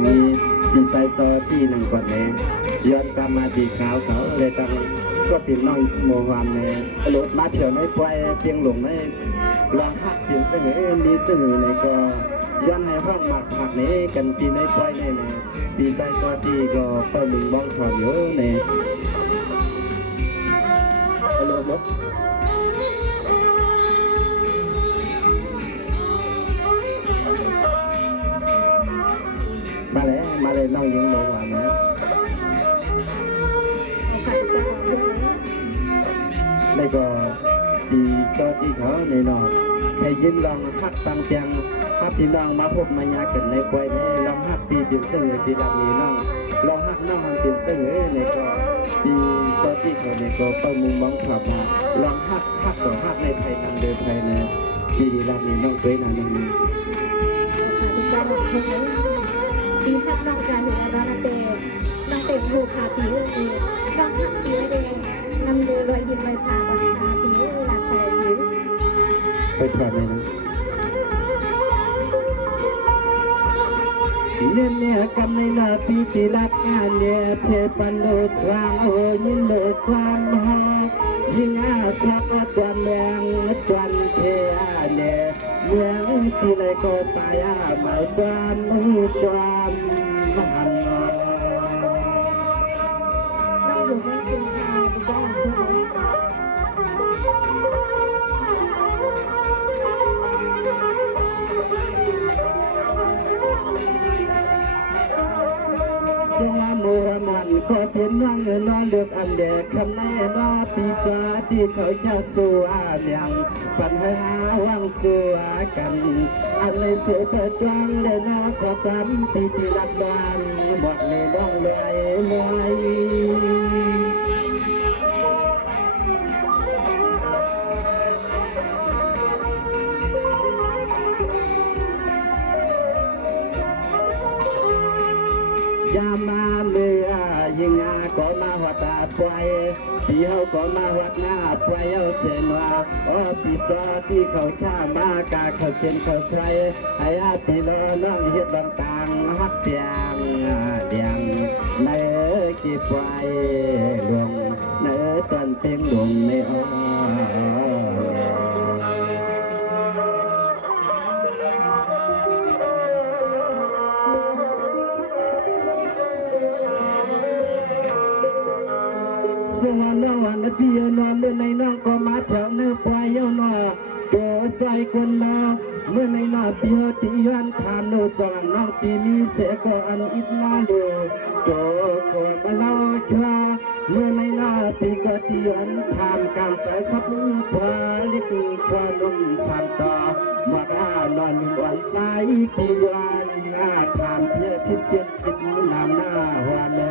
มีดีใจซอที่หนึ่งกว่านี้ย้อนกลับมาดีขาวเขาเลยตั้งก็เป็นน้องโมฮามในรถมาเที่ยวในปล่อยเพียงหลงในลองหักเพียงเสนอมีเสนอในก็ย้อนให้ห้องหมักผักนี้กันปีในปล่อยในดีใจซอที่ก็เปิดมึงมองถอดเยอะในรถมาเลยน้องยิงโมฮามนะแล้วก็ดีจอที่เขาในนอนใครยิ้มลองหักตังเตียงถ้าพี่น้องมาพบมายากันในปล่อยในลองหักปีเปลี่ยนเสนอดีลำนี้น้องลองหักน้องเปลี่ยนเสนอในก็ดีจอที่เขาในก็เป้ามุมมองขับมาลองหักต่อหักในภายนำเดินภายในดีลำนี้น้องด้วยนะน้องปีสักน้องการเห็นร้านเตะน้องเต็มหูขาปีอื่นน้องหักปีแดงนำเดือรอยยิ้มรอยผ่าบังตาปีหลักแต่ยิ้มไปถอดเลยนะเนี่ยกำในนาปีติลักงานเนี่ยเทปันโลสว่างโอยินโลความหอยิ่งอาสักตวันแมงตวันเทียเนี่ยเมืองที่ไรก็ตายมาจามจามหันน้องอยู่ไม่กินชาไปจ้างเพื่อนเสียงมัวมันก็เป็นน้องนอนเลือกอันแดกคำแน่นอปีจาที่เขาแค่สู้อาเลียงปัญหาวังสู้กันอันในสุดเปิดวังเลยนอขอกำปีที่รักบ้านหมดในน้องเลยยามาเมื่อยิงอาก็มาหัดตาปล่อยปีเขาก็มาหัดหน้าปล่อยเอาเส้นว่าอ๋อปีจอที่เขาข้ามากาเขาเส้นเขาใส่ให้อาปีล้อน้องเฮ็ดลำต่างฮักเตียงเดียงในกี่ปล่อยดวงในตอนเพ่งดวงในอ้อสวรรค์วันที่นอนเมื่อในน้องก็มาแถวเนื้อปลายเอาหนอตัวใส่คนลาเมื่อในน้าปีเขาตียันทานโนจอนน้องตีมีเสกอันอิดนาโลตัวก็มาเล่าชาเมื่อในน้าปีก็ตียันทานการสายสับฟ้าเล็กชานุ่มสันตามาด้านอนวันสายปีวันทานเพื่อที่เสียนคิดนำหน้าหัวแม่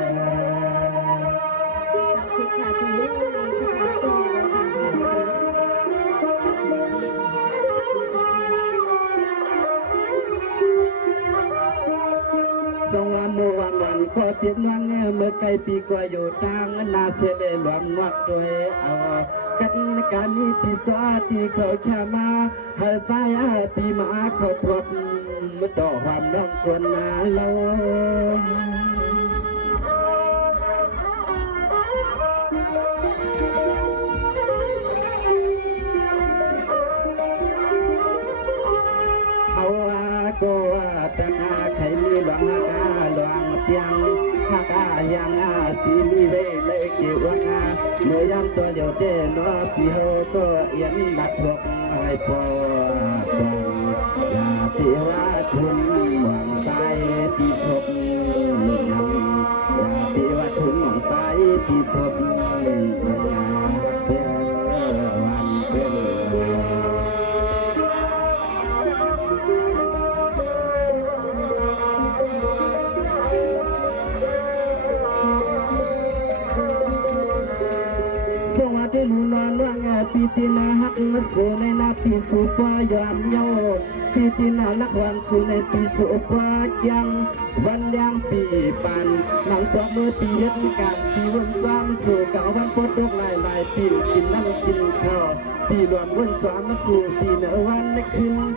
สวรรค์วันก็เปลี่ยนวังเมื่อไกลปีกว่าอยู่ต่างนาเสลหลวมนักด้วยเอากันการนี้ปีจอที่เขาแค่มาหาสายปีมาเขาพบมาต่อความน้องคนนาเราก็แต่นาใครมีหวังกาหวังเพียงหากายังที่มีเวเลยเกี่ยวกับเมื่อยามตัวเดียวเต้นว่าพี่เขาก็ยันบัดพกให้พอฟังอย่าพี่ว่าทุนหวังใจที่ศพยังอย่าพี่ว่าทุนหวังใจที่ศพยังเพื่อวันเพื่อปีตินาหักมาสู่ในนาปีสู่ตัวยามเยา ปีที่น่ารักวันสู่ในปีสุภายังวันยังปีปันหลังจากเมื่อปีเหตุการณ์ปีวันจามสู่เก่าวันพดทุกหลายปีกินน้ำกินข้าวปีรวมวันจามสู่ปีเนวันในคืน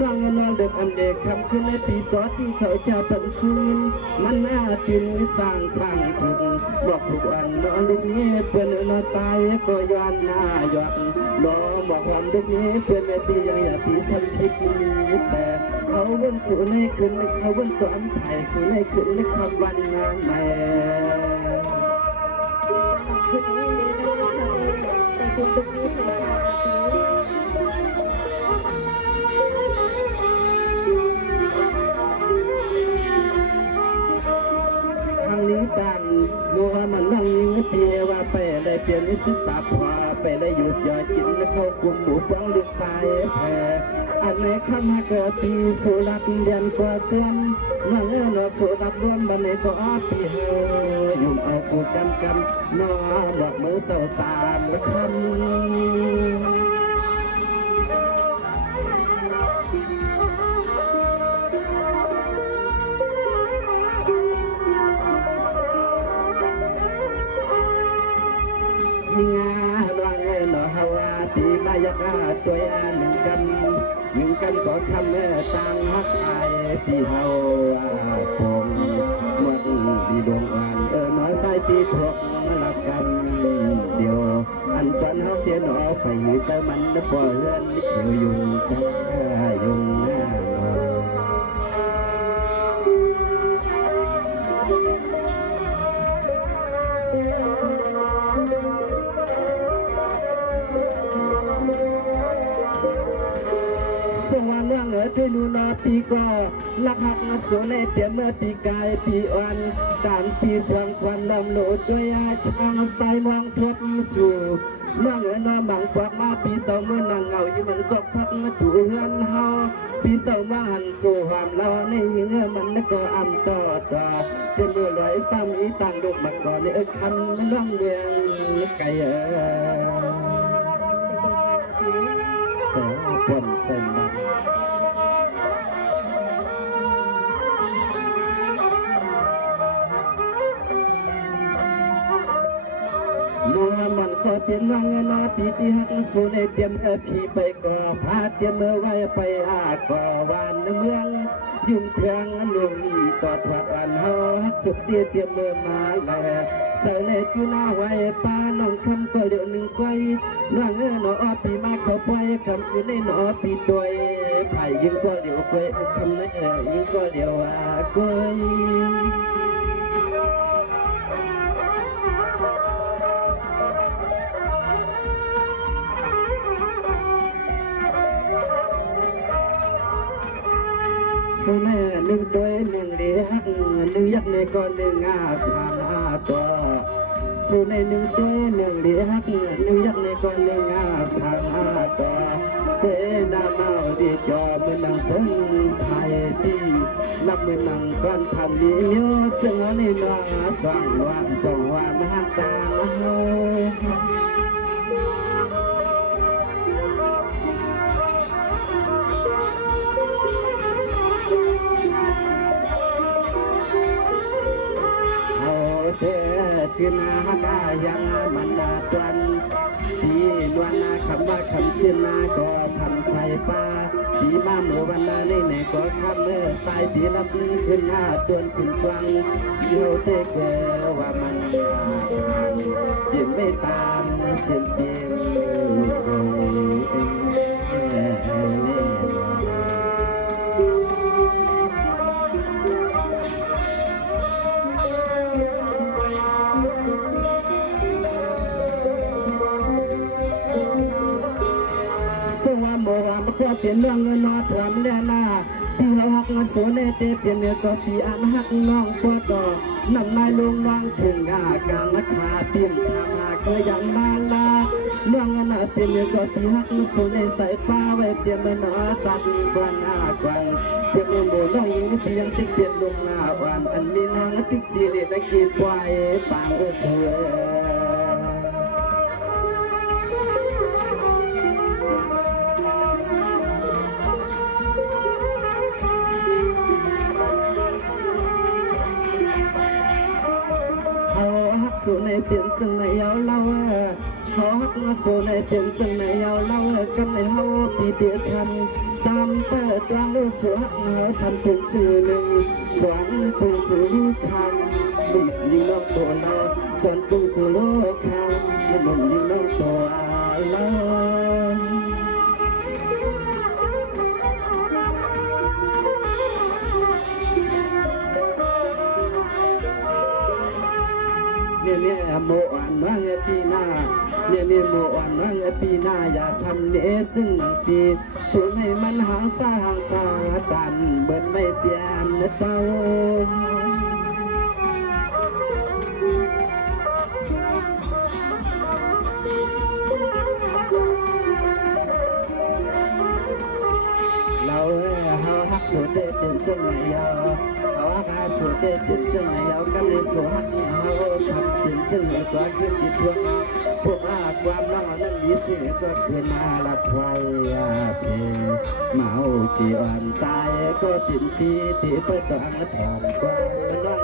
น้องนอนเด็กอันเด็กคำขึ้นในปีสอที่เขาจะปันสูงมันน่าตินสร้างช่างถูกบอกทุกวันนอนลูกนี้เพื่อนนอนตายก็ย้อนหน้าย้อนรอบอกวันลูกนี้เพื่อนในปียังอยากปีสัมทิศแต่เอาวันสู่ในคืนเอาวันจอมไผ่สู่ในคืนในคำวันนานแม่ คุณนี้เลยนะคะแต่คุณตรงนี้ถึงค่ะทางนี้ตันมัวมันนั่งยิงเปียว่าไปได้เปลี่ยนนิสิตาพาไปได้หยุดยากินและเข้ากลุ่มหมู่ฟังลูกสายแผ่อันในคำฮักปีสุรักเรียนกว่าส่วนมาเงนสุรักรวมบันในก็ปีเฮยุ่มเอาปูกำนอบอกมือเศร้าสามคำยิงาลวงหล่อฮาวาปีมายากาตัวหนึ่งกันก็คำต่างฮักไอปีเฮาผมเมื่อดีดวงอ่านน้อยสายปีทวงรักกันเดียวอันตอนเฮาเตียนออกไปเสมันปล่อยเฮือนเขียวยุงจังยุงหน้าสวรรค์ว่างเทลูนาปีก็ลักหักมาโซเล่เตียเมื่อปีกายปีอ่อนด่านปีสวงควันลำโหลดด้วยช่างสายมองทบสู่เมื่อเงินนอนบังควักมาปีเสาเมื่อนางเงาอีมันจอกพักมาจู่เฮือนเฮาปีเสามาหันสู่ความเราในเงื่อมันนึกก็อ่ำต่อจะเมื่อไรซ้ำอีต่างลูกมาก่อนในคำน้องเมืองไก่เจ้าฝนเส้นนั้นมัวมันก็เปลี่ยนว่าเงินนาปีที่หักสู่ในเตรียมผีไปก่อพาเตรียมเมื่อไว้ไปก่อวานเมืองยุ่งเทืองนุ่มต่อถวัดอันเฮาฮักสุดเตรียมเมื่อมาแลใส่ในปีหน้าไว้ป้าน้องคำก็เดี๋ยวหนึ่งก้อยน้องหนอปีมาเขาไปคำอยู่ในหนอปีตัวไผ่ยิงก็เดี๋ยวก้อยคำนั้นยิงก็เดี๋ยวก้อยสุนัยหนึ่งตัวหนึ่งเดียกหนึ่งยักษ์ในก้อนหนึ่งสามตัวสุนัยหนึ่งตัวหนึ่งเดียกหนึ่งยักษ์ในก้อนหนึ่งสามตัวเป็นดาวดีจอมือนังซึ่งไทยที่รับมือนังก้อนพันดีเลี้ยวซึ่งวันนี้มาจ้องวันจ้องวันหักตาที่นาคายังมันดาตวันที่ลวนนาคำว่าคำเสียนาก็ทำไฟฟ้าปีมาเมื่อวันนาในไหนก็คำเมื่อสายปีรับขึ้นหน้าตวนขึ้นกวางเดียวเตะเกว่ามันทางเปลี่ยนไม่ตามเส้นเพียงโมราบก็เปลี่ยนเรื่องเงินนอถามเลียนาที่เขาหักมาโซเนเตเปลี่ยนเนื้อก็ปีอันหักน้องตัวต่อนำนายลงน้องถึงกลางราคาเปลี่ยนทางเคยยังมาลาน้องน่ะเปลี่ยนเนื้อก็ปีหักมาโซเนใส่ป้าไว้เปลี่ยนเมื่อนอสัตว์กวนกวนเปลี่ยนเมื่อโมน้องยิงเปลี่ยนติ๊กเปลี่ยนลงวันอันมีนางติ๊กจีเล็กกีบไว้ปางก็สวย กสูในเปลี่ยนซึ่งในยาวเล่าเขาฮักมาสูในเปลี่ยนซึ่งในยาวเล่ากำในเฮาปีเดียชันซ้ำเปิดกลางลูกสวกเฮาซ้ำเป็นสื่อหนึ่งสวรรค์ปูสู่ลูกคำนุ่มยิงน้องตัวเราจนปูสู่ลูกคำนุ่มยิงน้องตัวเราเนี่ยโมอันว่าเงปีหน้าเนี่ยโมอันว่าเงปีหน้าอย่าทำเนซึ่งหนังปีสูญให้มันหางซาตันเบิ้ลไม่เปลี่ยนนะเต้าเราเฮาฮักสุดเด็ดเป็นซึ่งไหนยาเอาฮักสุดเด็ดเป็นซึ่งไหนยากันในสวนเฮาทำเป็นซึ่งตัวขึ้นที่ทั่วพวกอาความร้อนนั้นมีเสียก็ขึ้นมาละไฟเพเมาจีอ่อนใจก็ติดตีเปิดตัวอังทองกว่าน้อง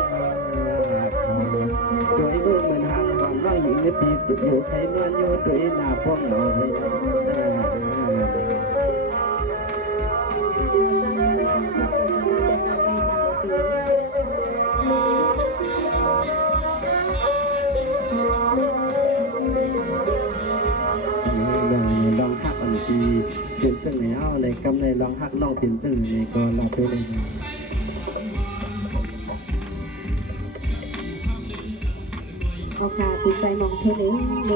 โดยดูเหมือนหางหวังน้องหญิงปีอยู่ใครนวลอยู่โดยหน้าพวกเราลองหักอันปีเป็นซึ่งในเอาในกำในลองหักน้องเป็นซึ่งในก็รับไปเลยนะเอาค่ะปีใส่มองเทนึงใน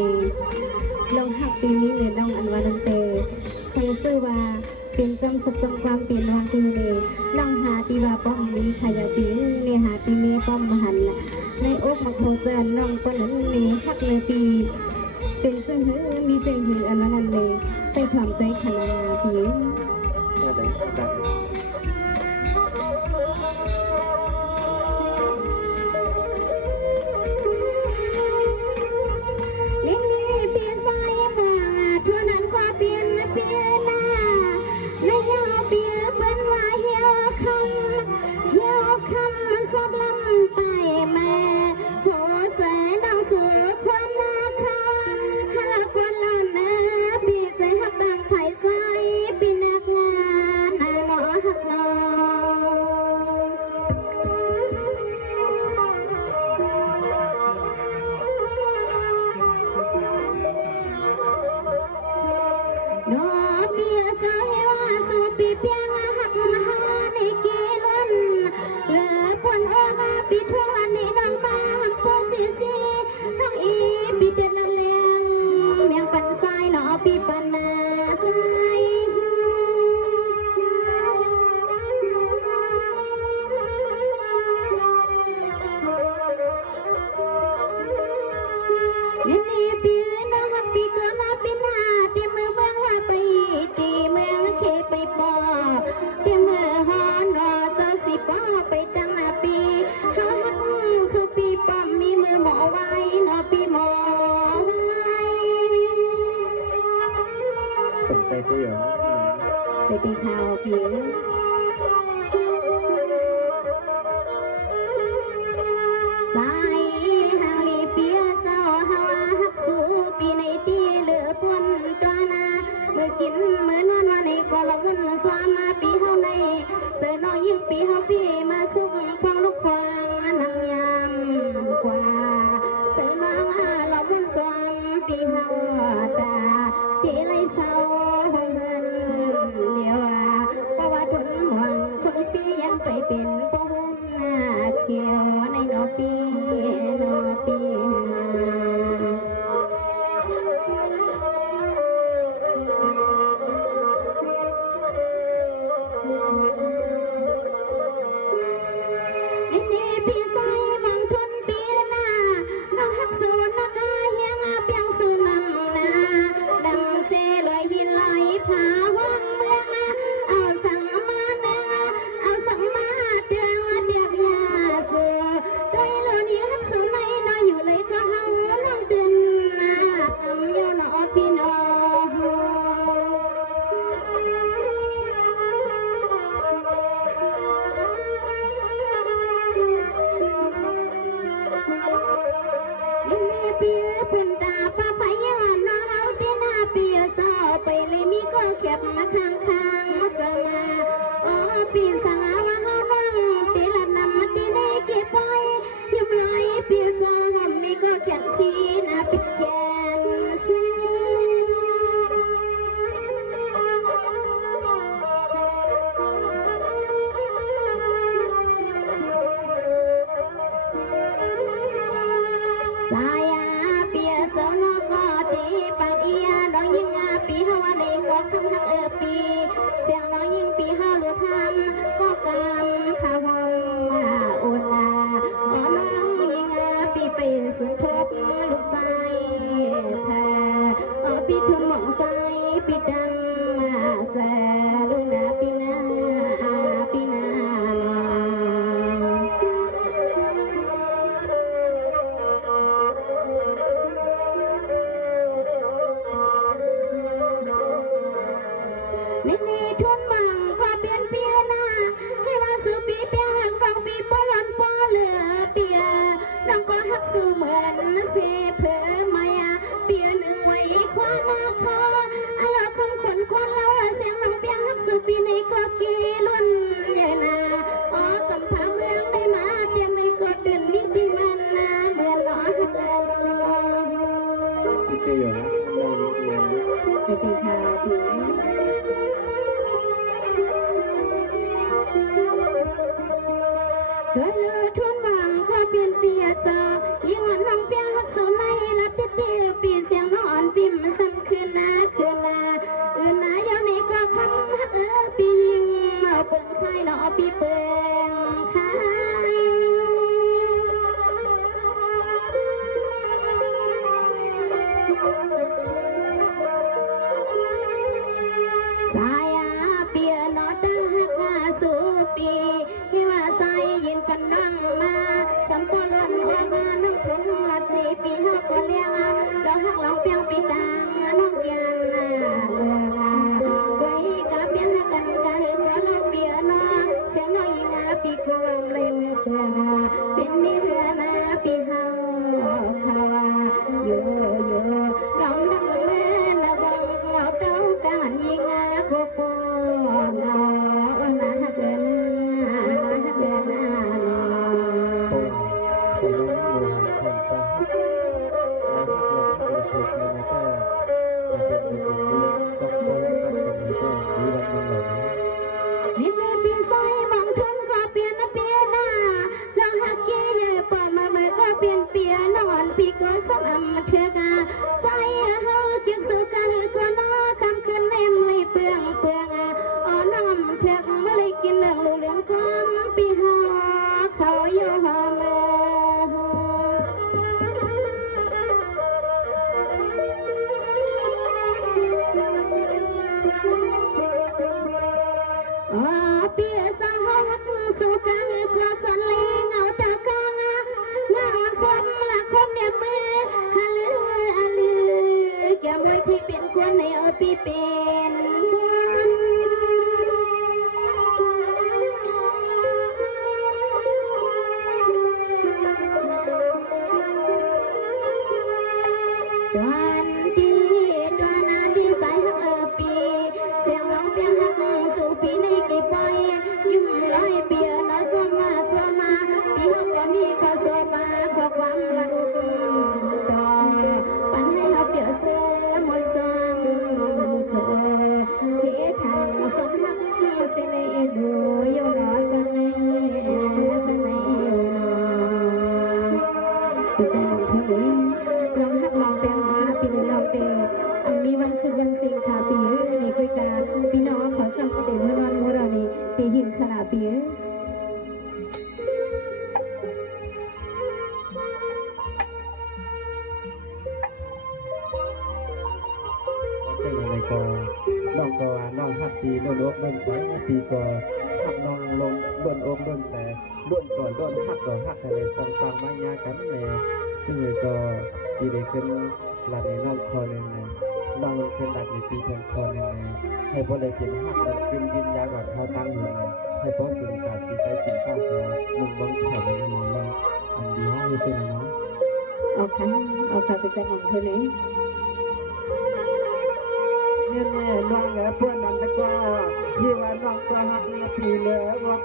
ลองหักปีนี้เนี่ยน้องอันวานันเตสั่งซื้อว่าเป็นจำสุขจำความเปลี่ยนวันตีเนลองหาตีว่าป้อมนี้ขยะปีเนหาตีเนป้อมมหันในอกมาโคเซนน้องคนนั้นเนหักเลยปีเป็นซึ่งหือมีเจงหืออันนั้นเลยไปทำใจขนาดปีสวัสดีค่ะพี่สายหางลีเปียเศร้าหาหักสู้ปีในตีเหลือปนตัวนาเมื่อกินเมื่อนอนวันนี้ก็ละวุ่นสวามาปีเฮาในเสือน้อยยิ่งปีเฮาพี่มาสุกฟังลูกฟังนั่งยำกว่าเสือน้อยละวุ่นสวามปีเฮาตาปีไรเศร้าไปเป็นป้อนเขียวในนอปีนี่พี่ใส่บางทนปีนาน้องหักสูนนักเฮียงเปียงสูนำนาดังเซลอยหินลอยผาห้องเมืองเอาสั่งมาเนื้อเอาสั่งมาเตียงเดียกยาเสือโดยโลนี้หักสูนในน้อยอยู่เลยก็เฮาน้องเดินทำอยู่นอพี่น้อง สายาเปียสาวนก็ตีปังเอียน้องยิงปีฮาวานีก็คำหักปีเสียงน้องยิงปีฮาลุทำก็กำขาวมาอุนาน้องยิงปีไปสุนทบลูกชายแพ้ปีทุ่มหมองใสปีดำมาแสลูนาปีนาปีนา นี่ทุนมังก็เปลี่ยนเปียนาให้มาสู่ปีเปียงน้องปีปลอนปอเหลือเปียน้องก็ฮักสู่เหมือนเสเพอมายาเปียหนึ่งไว้คว้าหน้าคออะไรคำขวัญคนเล่าเสียงน้องเปียงฮักสู่ปีในก็กีล้วนเยนาอ๋อกำพาเมืองในมาเตียงในก็เดินลิดีมันนาเหมือนน้อฮักเออพี่เตยอยู่นะเราเรียนสวัสดีค่ะพี่โดยเลือทุนบางก็เปลี่ยนเปียซอยิ่งวันน้องเปียหักสูในนัดเดียวปีเสียงนอนปิ่มซ้ำคืนนาเย้านี่ก็คำฮักปียิงมาเปิงไข่นอปีเปิงไข่สายเปียนอดังฮักสูปีที่ว่าใส่ยินกันนั่งมาสัมปนวันออกมานั่งทนลัดนี่ปีห้าก็เลี้ยงเราหักลองเปียงปีตางน้องยันเลืองไว้กับเปียงกันก็เราเปียนอเสียงน้อยยิงปีกวางเลยเมื่อตัวเป็นนี่เหือนาปีเฮาขาวโยร้องดังเมื่อนบังเราเต้าการยิงโคโปนาฮักเกินฮักเกินผมรู้ว่าคนฟังนะครับเราเคยใช้มาแค่เป็นเด็กๆต้องโตตั้งแต่เด็กๆมีวันมันหลงนิดนี้พี่ใส่บางทุนก็เปลี่ยนเปียนาแล้วฮักเกี้ยปอมาเมื่อก็เปลี่ยนเปียนอนพี่ก็ซ้ำเถื่อกาใส่เฮาเจียงสุกาก็นอคำคืนเล่มไม่เปลืองอ๋อน้ำเถื่อกเมื่อไรกินเหลืองเหลืองซ้ำปีหาเขาโยหอมเปียสังหักสุกากระสันเลงเอาตากางเงาซ้ำละคนเนี่ยมือฮัลลือแกมวยที่เป็นคนในปีเป็นคนวันที่ตัวนาที่สายหักปีเสียงร้องเปียหักสู่ปีในกี่ปอยยิ้มลอยเปียนอสมาปีหักก็มีข้าวสวยมาขอความรักต่อปันให้เขาเปียเสื้อมนจองเสื้อเททางสดหักเสนดูยงนอเสนพี่ใส่ลงเพื่อนลองหักลองเปียหาปีหนึ่งลองเตะมีวันสุดวันสิงค่ะปีนี่เคยการพี่น้องขอสั่งเด็กเมื่อวันเมื่อเรานี่ตีหินขนาดปีเป็นอะไรก็น้องก็น้องหักปีโดนอกโดนใจปีก็หักน้องลงโดนอกโดนแต่ล้วนก่อนโดนหักก่อนหักอะไรต่างๆมายากันเลยซึ่งก็ปีได้ขึ้นหลัดในน้องคอหนึ่งเลยน้องขึ้นหลัดในปีเพียงคอหนึ่งเลยให้พอได้เปลี่ยนหักมันกินยินยาแบบเขาตั้งอยู่เลยให้พอถึงการปีใช้ปีข้าวพอมุมบังขอในมือเลยอันดีห้องนี้เป็นน้องเอาค่ะไปใส่ของเธอเลยเนี่ยน้องเพื่อนนั่นตะก้าที่ว่าน้องก็หักปีเลือวัก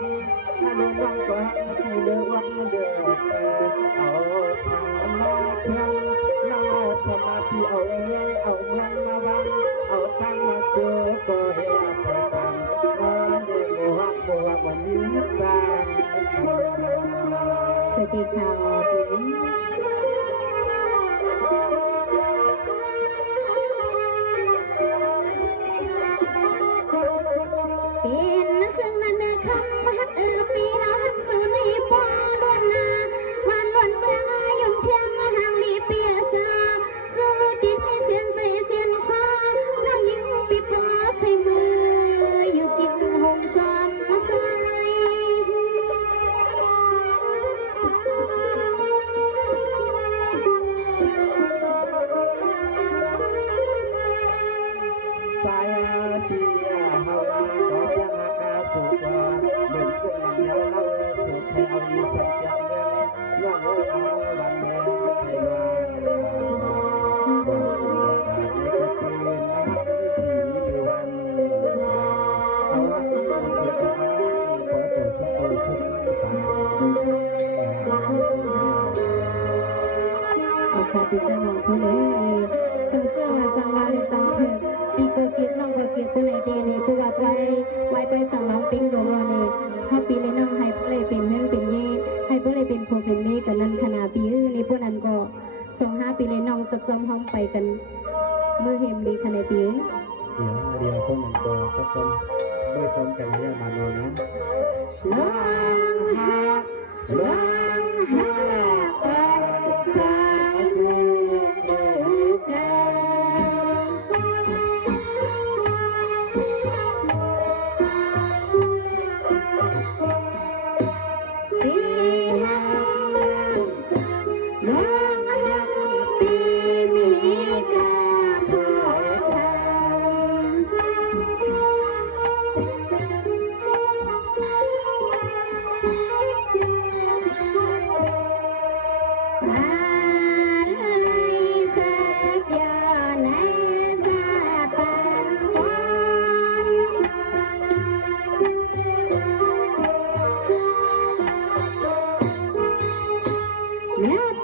ถ้าน้องก็หักปีเลือวักเดือเอาทางมาเพื่อนน้องสมาธิเอาเงินมาวังเอาตังมาเจอก็ให้ไปตามเนี่ยโมหักวันนี้ตามสวัสดีค่ะพี่ ค่ะพี่สมองผู้เลยสังเสื้อว่าสังวาเลยสังเถิดปีก็เกียรน้องก็เกียรผู้ใดเดนี่ผู้ว่าไว้ไปสั่งน้องปิ้งโดนนี่พอปีเลยน้องให้ผู้เลยเป็นเงินเป็นเย่ให้ผู้เลยเป็นผัวเป็นเมียกันนั้นขนาดปีนี่พวกนั้นก็25 ปีเลยน้องซับซ้อมห้องไปกันเมื่อเฮมดีขนาดปีเดี๋ยวคนนั้นก็ต้องด้วยชมกันให้มานอนนะน้องฮักน้องฮักสายลูกกันปีฮักน้องฮักปีมีกาพ่อทำเนี่ย